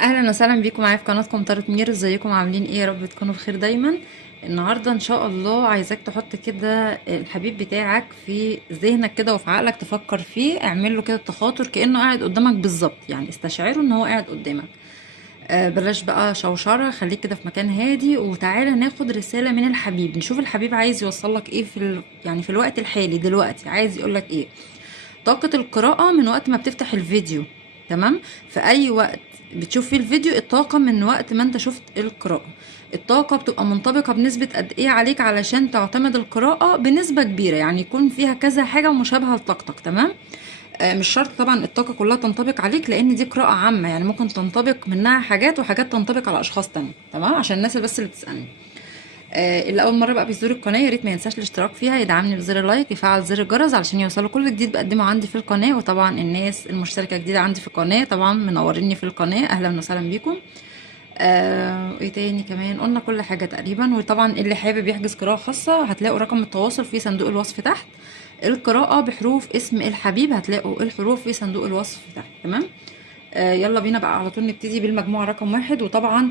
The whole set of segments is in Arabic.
اهلا وسهلا بيكم معايا في قناتكم طارة مير. ازيكم عاملين ايه؟ يا رب تكونوا بخير دايما. النهارده ان شاء الله عايزاك تحط كده الحبيب بتاعك في ذهنك كده وفي عقلك، تفكر فيه، اعمل له كده تخاطر كانه قاعد قدامك بالظبط، يعني استشعره ان هو قاعد قدامك. بلاش بقى شوشره، خليك كده في مكان هادي وتعالى ناخد رساله من الحبيب، نشوف الحبيب عايز يوصل لك ايه يعني في الوقت الحالي دلوقتي عايز يقول لك ايه. طاقة القراءة من وقت ما بتفتح الفيديو، تمام؟ في أي وقت بتشوف فيه الفيديو الطاقة من وقت ما انت شفت القراءة. الطاقة بتبقى منطبقة بنسبة قد ايه عليك علشان تعتمد القراءة بنسبة كبيرة، يعني يكون فيها كذا حاجة مشابهة لطاقتك، تمام؟ مش شرط طبعا الطاقة كلها تنطبق عليك، لأن دي قراءة عامة، يعني ممكن تنطبق منها حاجات وحاجات تنطبق على أشخاص تانية، تمام؟ عشان الناس اللي بس اللي بتسألني. اللي اول مره بقى بيزور القناه يا ريت ما ينساش الاشتراك فيها، يدعمني بزر اللايك، يفعل زر الجرس علشان يوصله كل جديد بقدمه عندي في القناه. وطبعا الناس المشتركه جديده عندي في القناه طبعا منوريني في القناه، اهلا وسهلا بيكم. ايه تاني كمان؟ قلنا كل حاجه تقريبا. وطبعا اللي حابب يحجز قراءه خاصه هتلاقوا رقم التواصل في صندوق الوصف تحت. القراءه بحروف اسم الحبيب هتلاقوا الحروف في صندوق الوصف تحت، تمام؟ يلا بينا بقى على طول نبتدي بالمجموعة رقم واحد. وطبعا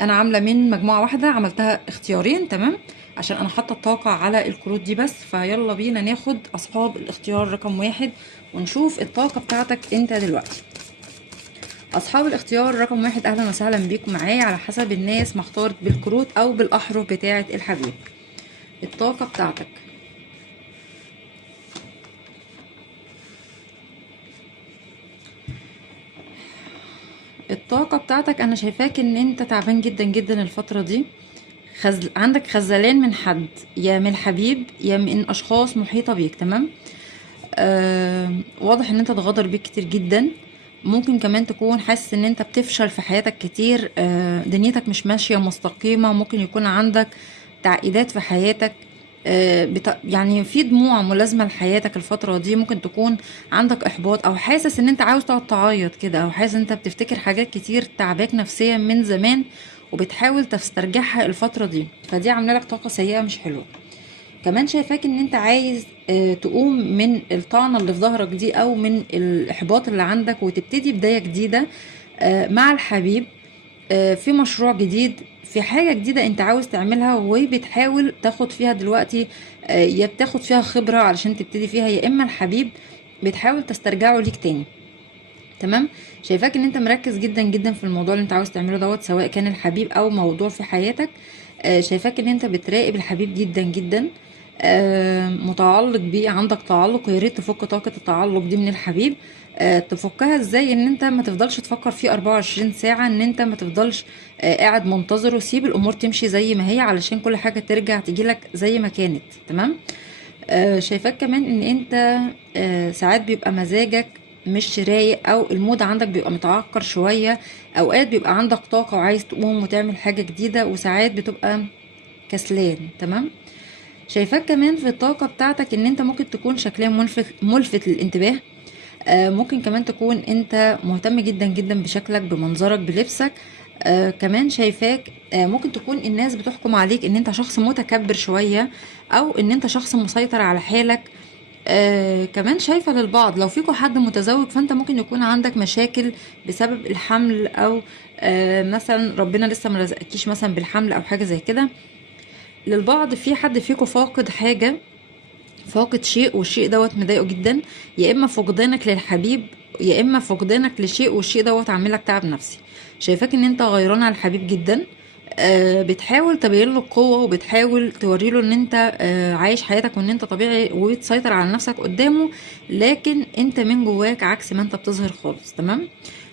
انا عاملة من مجموعة واحدة عملتها اختيارين، تمام؟ عشان انا حاطة الطاقة على الكروت دي بس. فيلا بينا ناخد اصحاب الاختيار رقم واحد ونشوف الطاقة بتاعتك انت دلوقتي. اصحاب الاختيار رقم واحد، اهلا وسهلا بيكم معايا، على حسب الناس ما اختارت بالكروت او بالاحرف بتاعة الحبيب. الطاقة بتاعتك، الطاقة بتاعتك انا شايفاك ان انت تعبان جدا جدا الفترة دي. عندك خذلان من حد، يا من الحبيب يا من اشخاص محيطة بيك، تمام؟ واضح ان انت اتغدر بيك كتير جدا. ممكن كمان تكون حاسس ان انت بتفشل في حياتك كتير، دنيتك مش ماشية مستقيمة، ممكن يكون عندك تعقيدات في حياتك. يعني في دموع ملازمة لحياتك الفترة دي، ممكن تكون عندك احباط او حاسس ان انت عاوز تقعد تعيط كده، او حاسس ان انت بتفتكر حاجات كتير تعباك نفسيا من زمان وبتحاول تسترجعها الفترة دي، فدي عاملة لك طاقة سيئة مش حلوة. كمان شايفاك ان انت عايز تقوم من الطعنة اللي في ظهرك دي او من الاحباط اللي عندك وتبتدي بداية جديدة مع الحبيب، في مشروع جديد، في حاجة جديدة انت عاوز تعملها وبتحاول تاخد فيها دلوقتي. يا بتاخد فيها خبرة علشان تبتدي فيها، يا اما الحبيب بتحاول تسترجعه ليك تاني، تمام؟ شايفاك ان انت مركز جدا جدا في الموضوع اللي انت عاوز تعمله دوت، سواء كان الحبيب او موضوع في حياتك. شايفاك ان انت بتراقب الحبيب جدا جدا، متعلق بيه، عندك تعلق، ويا ريت تفك طاقة التعلق دي من الحبيب. تفكها ازاي؟ ان انت ما تفضلش تفكر فيه 24 ساعة، ان انت ما تفضلش قاعد منتظره، سيب الامور تمشي زي ما هي علشان كل حاجة ترجع تجيلك زي ما كانت، تمام؟ شايفاك كمان ان انت ساعات بيبقى مزاجك مش رايق، او المود عندك بيبقى متعكر شوية. اوقات بيبقى عندك طاقة وعايز تقوم وتعمل حاجة جديدة، وساعات بتبقى كسلان، تمام؟ شايفاك كمان في الطاقة بتاعتك ان انت ممكن تكون شكليا ملفت للانتباه. ممكن كمان تكون انت مهتم جدا جدا بشكلك، بمنظرك، بلبسك. كمان شايفاك ممكن تكون الناس بتحكم عليك ان انت شخص متكبر شوية، او ان انت شخص مسيطر على حالك. كمان شايفة للبعض لو فيكوا حد متزوج فانت ممكن يكون عندك مشاكل بسبب الحمل، او مثلا ربنا لسه ما رزقكيش مثلا بالحمل او حاجة زي كده. للبعض في حد فيكوا فاقد حاجة، فاقد شيء والشيء دوت مضايقه جدا، يا اما فقدانك للحبيب يا اما فقدانك لشيء والشيء دوت عاملك تعب نفسي. شايفاك ان انت غيران على الحبيب جدا، بتحاول تبين له القوة وبتحاول توري له ان انت عايش حياتك وان انت طبيعي وتسيطر على نفسك قدامه، لكن انت من جواك عكس ما انت بتظهر خالص، تمام؟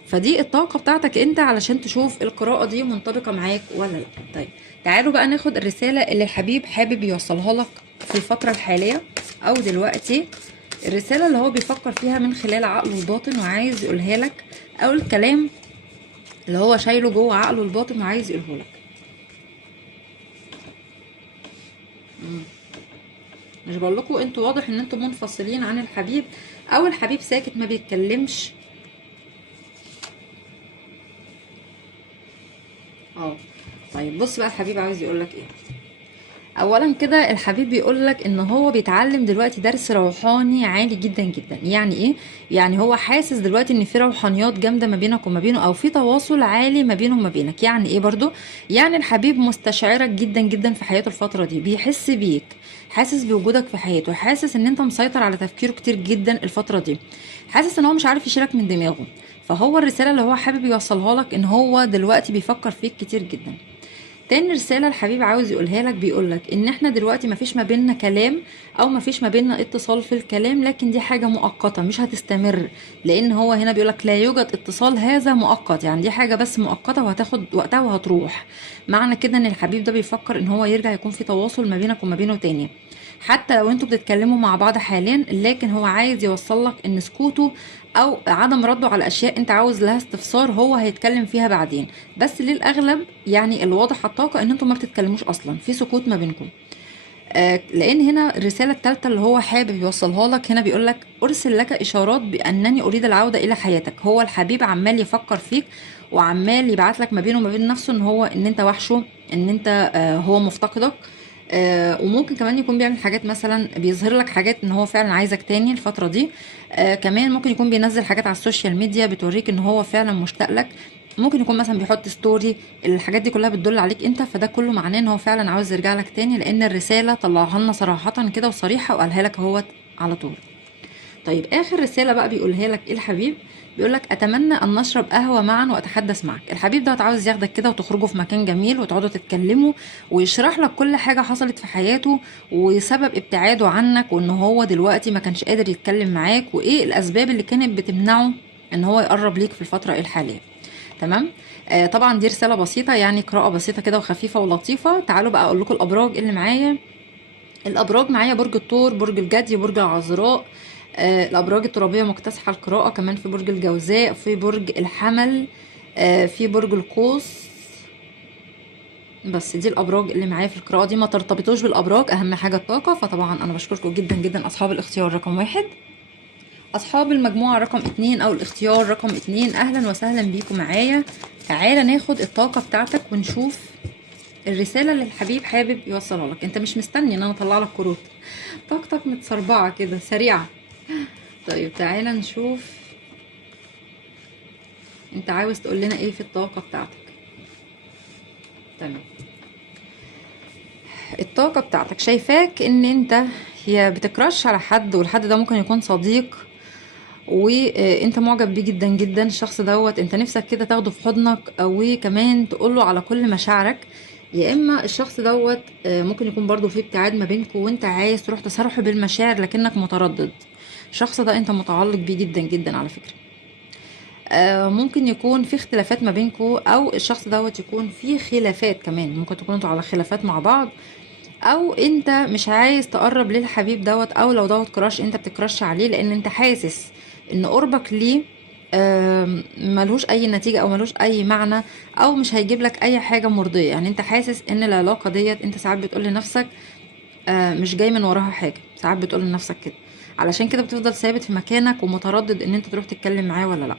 فدي الطاقة بتاعتك انت علشان تشوف القراءة دي منطبقة معاك ولا لا. طيب تعالوا بقى ناخد الرسالة اللي الحبيب حابب يوصلها لك في الفترة الحالية او دلوقتي، الرسالة اللي هو بيفكر فيها من خلال عقله الباطن وعايز يقولها لك، او الكلام اللي هو شايله جوه عقله الباطن وعايز يقوله لك. مش بقول لكم انتوا واضح ان انتوا منفصلين عن الحبيب، او الحبيب ساكت ما بيتكلمش؟ اه. طيب بص بقى الحبيب عاوز يقول لك ايه. اولا كده الحبيب بيقولك ان هو بيتعلم دلوقتي درس روحاني عالي جدا جدا. يعني ايه؟ يعني هو حاسس دلوقتي ان في روحانيات جامده ما بينك وما بينه، او في تواصل عالي ما بينه وما بينك. يعني ايه برضو؟ يعني الحبيب مستشعرك جدا جدا في حياته الفتره دي، بيحس بيك، حاسس بوجودك في حياته، حاسس ان انت مسيطر على تفكيره كتير جدا الفتره دي، حاسس ان هو مش عارف يشيلك من دماغه. فهو الرساله اللي هو حابب يوصلها لك ان هو دلوقتي بيفكر فيك كتير جدا. تاني رسالة الحبيب عاوز يقولها لك، بيقولك ان احنا دلوقتي مفيش ما بيننا كلام، او مفيش ما بيننا اتصال في الكلام، لكن دي حاجة مؤقتة مش هتستمر. لان هو هنا بيقولك لا يوجد اتصال، هذا مؤقت، يعني دي حاجة بس مؤقتة وهتاخد وقتها وهتروح. معنى كده ان الحبيب ده بيفكر ان هو يرجع يكون في تواصل ما بينك وما بينه تاني، حتى لو انتوا بتتكلموا مع بعض حاليا، لكن هو عايز يوصلك ان سكوته او عدم رده على اشياء انت عاوز لها استفسار هو هيتكلم فيها بعدين. بس للاغلب يعني الواضح على الطاقه ان انتوا ما بتتكلموش اصلا، في سكوت ما بينكم. لان هنا الرساله الثالثه اللي هو حابب يوصلها لك هنا بيقول لك ارسل لك اشارات بانني اريد العوده الى حياتك. هو الحبيب عمال يفكر فيك، وعمال يبعت لك ما بينه وما بين نفسه ان هو ان انت وحشه، ان انت هو مفتقدك. وممكن كمان يكون بيعمل حاجات، مثلا بيظهر لك حاجات ان هو فعلا عايزك تاني الفتره دي. كمان ممكن يكون بينزل حاجات على السوشيال ميديا بتوريك ان هو فعلا مشتاق لك. ممكن يكون مثلا بيحط ستوري، الحاجات دي كلها بتدل عليك انت، فده كله معناه ان هو فعلا عاوز يرجع لك تاني، لان الرساله طلعها لنا صراحه كده وصريحه وقالها لك اهوت على طول. طيب اخر رساله بقى بيقولها لك ايه الحبيب؟ بيقول لك اتمنى ان نشرب قهوه معا واتحدث معك. الحبيب ده عاوز ياخدك كده وتخرجوا في مكان جميل وتقعدوا تتكلموا، ويشرح لك كل حاجه حصلت في حياته، وسبب ابتعاده عنك، وان هو دلوقتي ما كانش قادر يتكلم معاك، وايه الاسباب اللي كانت بتمنعه ان هو يقرب ليك في الفتره الحاليه. تمام. طبعا دي رساله بسيطه، يعني قراءه بسيطه كده وخفيفه ولطيفه. تعالوا بقى اقول لكم الابراج اللي معايا. الابراج معايا برج الثور، برج الجدي، برج العذراء. الابراج الترابيه مكتسحه القراءه، كمان في برج الجوزاء، في برج الحمل، في برج القوس. بس دي الابراج اللي معايا في القراءه دي، ما ترتبطوش بالابراج، اهم حاجه الطاقه. فطبعا انا بشكركم جدا جدا اصحاب الاختيار رقم 1. اصحاب المجموعه رقم 2 او الاختيار رقم 2، اهلا وسهلا بيكم معايا. تعالى ناخد الطاقه بتاعتك ونشوف الرسالة اللي الحبيب حابب يوصلها لك. انت مش مستني ان انا اطلع لك كروت، طاقتك متسربعة كده سريعة. طيب تعالى نشوف انت عاوز تقول لنا ايه في الطاقة بتاعتك. تمام. الطاقة بتاعتك شايفاك ان انت هي بتكرش على حد، والحد ده ممكن يكون صديق، وانت معجب بيه جدا جدا. الشخص دوت انت نفسك كده تاخده في حضنك، وكمان تقوله على كل مشاعرك. يا اما الشخص دوت ممكن يكون برضو في ابتعاد ما بينكم، وانت عايز تروح تصارحه بالمشاعر لكنك متردد. الشخص ده انت متعلق بيه جدا جدا على فكرة. ممكن يكون في اختلافات ما بينكم، او الشخص دوت يكون في خلافات كمان، ممكن تكونوا انتوا على خلافات مع بعض، او انت مش عايز تقرب للحبيب دوت، او لو دوت كراش انت بتكرش عليه، لان انت حاسس ان قربك ليه ملهوش اي نتيجة او ملهوش اي معنى، او مش هيجيب لك اي حاجة مرضية. يعني انت حاسس ان العلاقة ديت، انت ساعات بتقول لنفسك مش جاي من وراها حاجة، ساعات بتقول لنفسك كده، علشان كده بتفضل ثابت في مكانك ومتردد ان انت تروح تتكلم معاه ولا لا.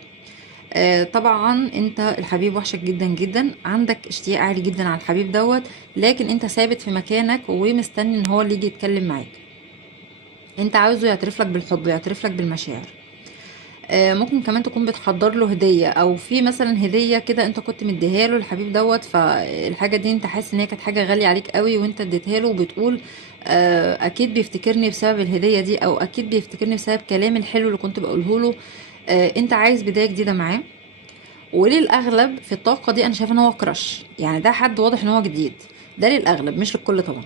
طبعا انت الحبيب وحشك جدا جدا، عندك اشتياق عالي جدا على الحبيب دوت، لكن انت ثابت في مكانك ومستني ان هو اللي يجي يتكلم معاك. انت عاوزه يعترف لك بالحب، يعترف لك بالمشاعر. ممكن كمان تكون بتحضر له هدية، او في مثلا هدية كده انت كنت مديها له الحبيب دوت، فالحاجة دي انت حاسس ان هي كانت حاجة غالية عليك قوي وانت اديتها له، وبتقول اكيد بيفتكرني بسبب الهدية دي، او اكيد بيفتكرني بسبب كلامي الحلو اللي كنت بقوله له. انت عايز بداية جديدة معاه. وللاغلب في الطاقه دي انا شايفه ان هو كراش، يعني ده حد واضح ان هو جديد، ده للاغلب مش للكل طبعا.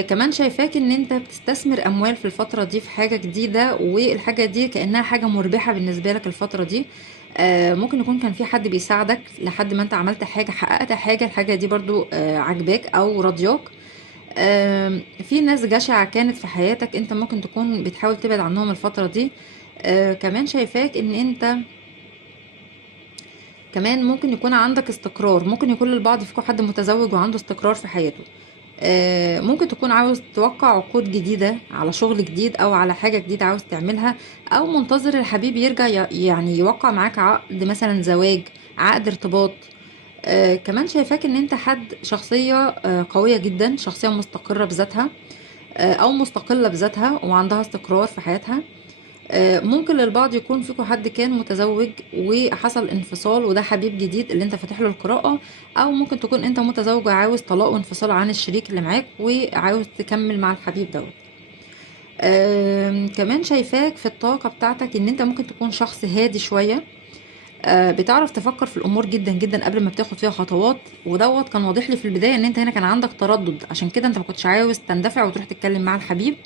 كمان شايفاك ان انت بتستثمر اموال في الفتره دي في حاجه جديده، والحاجه دي كانها حاجه مربحه بالنسبه لك الفتره دي. ممكن يكون كان في حد بيساعدك لحد ما انت عملت حاجه، حققت حاجه، الحاجه دي برضو عجباك او راضياك. في ناس جشعة كانت في حياتك انت ممكن تكون بتحاول تبعد عنهم الفترة دي. كمان شايفاك ان انت كمان ممكن يكون عندك استقرار، ممكن يكون للبعض فيكم حد متزوج وعنده استقرار في حياته. ممكن تكون عاوز توقع عقود جديدة على شغل جديد او على حاجة جديدة عاوز تعملها، او منتظر الحبيب يرجع يعني يوقع معاك عقد مثلا زواج، عقد ارتباط. كمان شايفاك ان انت حد شخصية قوية جدا، شخصية مستقرة بذاتها، او مستقلة بذاتها وعندها استقرار في حياتها. ممكن للبعض يكون فيكم حد كان متزوج وحصل انفصال وده حبيب جديد اللي انت فاتح له القراءة، او ممكن تكون انت متزوج وعاوز طلاق وانفصال عن الشريك اللي معاك وعاوز تكمل مع الحبيب دوت. كمان شايفاك في الطاقة بتاعتك ان انت ممكن تكون شخص هادي شوية، بتعرف تفكر في الامور جدا جدا قبل ما بتاخد فيها خطوات، ودوت كان واضح لي في البداية ان انت هنا كان عندك تردد، عشان كده انت ما كنتش عاوز تندفع وتروح تتكلم مع الحبيب.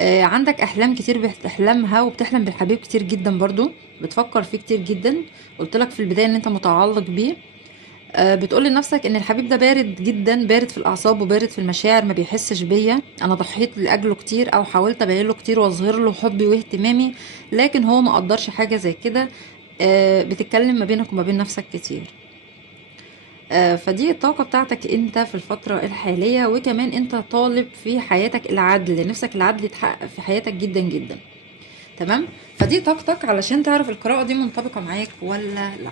عندك احلام كتير بتحلمها وبتحلم بالحبيب كتير جدا برضو، بتفكر فيه كتير جدا. قلت لك في البدايه ان انت متعلق بيه. بتقول لنفسك ان الحبيب ده بارد جدا، بارد في الاعصاب وبارد في المشاعر، ما بيحسش بيا، انا ضحيت لاجله كتير او حاولت ابين له كتير واظهر له حبي واهتمامي، لكن هو ما قدرش حاجه زي كده. بتتكلم ما بينك وما بين نفسك كتير. فدي الطاقة بتاعتك انت في الفترة الحالية، وكمان انت طالب في حياتك العدل، نفسك العدل يتحقق في حياتك جدا جدا. تمام. فدي طاقتك علشان تعرف القراءة دي منطبقة معاك ولا لا.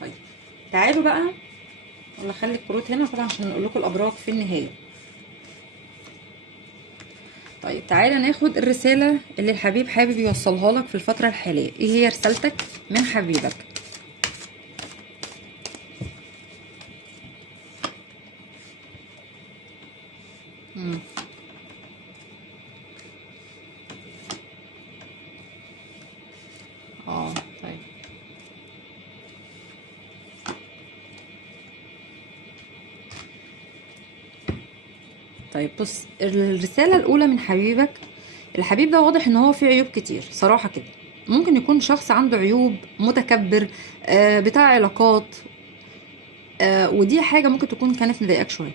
طيب تعالوا بقى، ولا خلي الكروت هنا طبعا عشان نقول لكم الابراج في النهاية. طيب تعالى ناخد الرسالة اللي الحبيب حابب يوصلها لك في الفترة الحالية. ايه هي رسالتك من حبيبك؟ مم. اه طيب. طيب بص، الرسالة الأولى من حبيبك، الحبيب ده واضح ان هو فيه عيوب كتير صراحة كده. ممكن يكون شخص عنده عيوب، متكبر، بتاع علاقات، ودي حاجة ممكن تكون كانت مضايقاك شوية.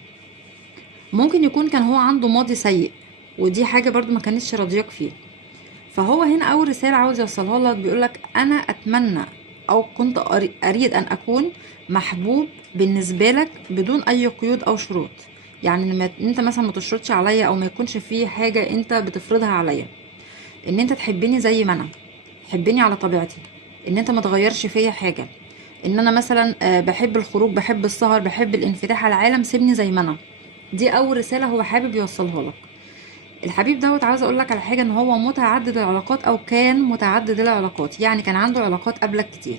ممكن يكون كان هو عنده ماضي سيء، ودي حاجة برضو ما كانتش راضياك فيه. فهو هنا أول رسالة عاوز يوصلها لك، بيقولك أنا أتمنى أو كنت أريد أن أكون محبوب بالنسبة لك بدون أي قيود أو شروط. يعني انت مثلا ما تشرطش عليا او ما يكونش في حاجة انت بتفرضها عليا، ان انت تحبني زي ما انا، تحبني على طبيعتي، ان انت ما تغيرش فيا حاجه، ان انا مثلا بحب الخروج، بحب السهر، بحب الانفتاح على العالم، سيبني زي ما انا. دي اول رساله هو حابب يوصلها لك. الحبيب دوت عاوز اقول لك على حاجه، ان هو متعدد العلاقات او كان متعدد العلاقات، يعني كان عنده علاقات قبلك كتير.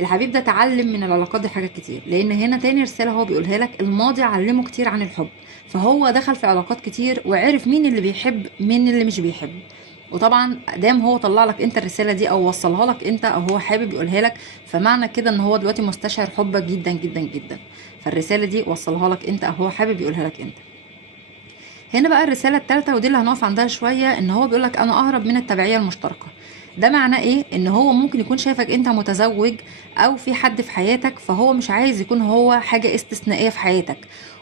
الحبيب ده اتعلم من العلاقات دي حاجات كتير، لان هنا تاني رساله هو بيقولها لك، الماضي علمه كتير عن الحب. فهو دخل في علاقات كتير وعرف مين اللي بيحب مين اللي مش بيحب. وطبعا دام هو طلع لك انت الرساله دي او وصلها لك انت او هو حابب يقولها لك، فمعنى كده ان هو دلوقتي مستشعر حبك جدا جدا جدا. فالرساله دي وصلها لك انت او هو حابب يقولها لك انت. هنا بقى الرسالة التالتة ودي اللي هنقف عندها شوية، ان هو بيقولك انا اهرب من التبعية المشتركة. ده معناه ايه؟ ان هو ممكن يكون شايفك انت متزوج او في حد في حياتك، فهو مش عايز يكون هو حاجة استثنائية في حياتك.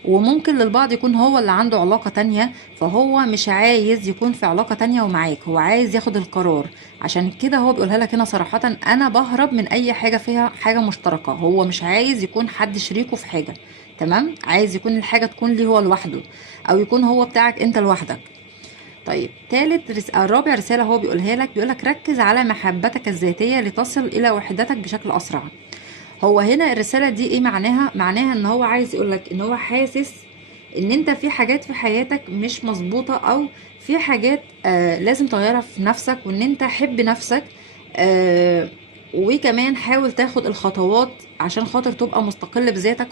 وممكن للبعض يكون هو اللي عنده علاقة تانية، فهو مش عايز يكون في علاقة تانية ومعاك، هو عايز ياخد القرار. عشان كده هو بيقولها لك هنا صراحة، انا بهرب من اي حاجة فيها حاجة مشتركة. هو مش عايز يكون حد شريكه في حاجة. تمام، عايز يكون الحاجة تكون ليه هو لوحده، او يكون هو بتاعك انت لوحدك. طيب الرابع رسالة هو بيقولها لك، بيقولك ركز على محبتك الذاتية لتصل الى وحدتك بشكل اسرع. هو هنا الرسالة دي ايه معناها؟ معناها ان هو عايز يقولك ان هو حاسس ان انت في حاجات في حياتك مش مظبوطة، او في حاجات لازم تغيرها في نفسك، وان انت حب نفسك. وكمان حاول تاخد الخطوات عشان خاطر تبقى مستقل بذاتك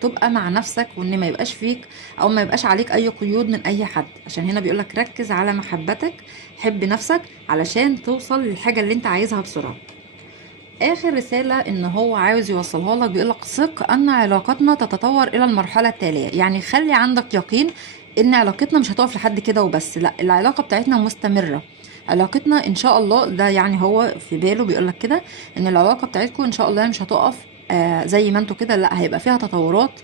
تبقى مع نفسك، وان ما يبقاش فيك او ما يبقاش عليك اي قيود من اي حد. عشان هنا بيقولك ركز على محبتك، حب نفسك علشان توصل للحاجة اللي انت عايزها بسرعة. اخر رسالة ان هو عاوز يوصلها لك، بيقولك ثق ان علاقتنا تتطور الى المرحلة التالية. يعني خلي عندك يقين ان علاقتنا مش هتقف لحد كده وبس، لا، العلاقة بتاعتنا مستمرة. علاقتنا ان شاء الله، ده يعني هو في باله بيقولك كده، ان العلاقة بتاعتكم ان شاء الله مش هتقف زي ما انتوا كده، لا، هيبقى فيها تطورات.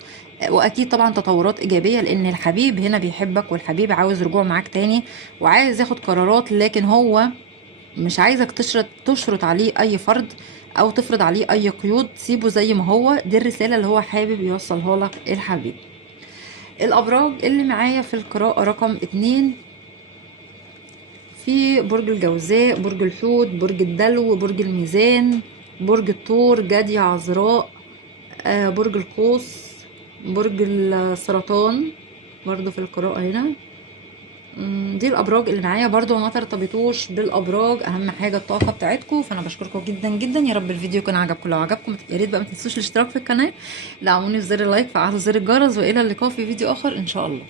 واكيد طبعا تطورات ايجابية، لان الحبيب هنا بيحبك، والحبيب عاوز رجوع معاك تاني وعايز ياخد قرارات، لكن هو مش عايزك تشرط عليه اي فرض او تفرض عليه اي قيود. سيبه زي ما هو. دي الرسالة اللي هو حابب يوصلها لك الحبيب. الابراج اللي معايا في القراءة رقم 2، في برج الجوزاء، برج الحوت، برج الدلو، برج الميزان، برج الثور، جدي، عذراء، برج القوس، برج السرطان برضو في القراءة هنا. دي الابراج اللي معايا برضو، ما ترتبطوش بالابراج، اهم حاجه الطاقه بتاعتكم. فانا بشكركم جدا جدا، يا رب الفيديو يكون عجبكم. لو عجبكم يا ريت بقى ما تنسوش الاشتراك في القناه، دعموني بزر اللايك، فعلوا زر الجرس، والى اللقاء في فيديو اخر ان شاء الله.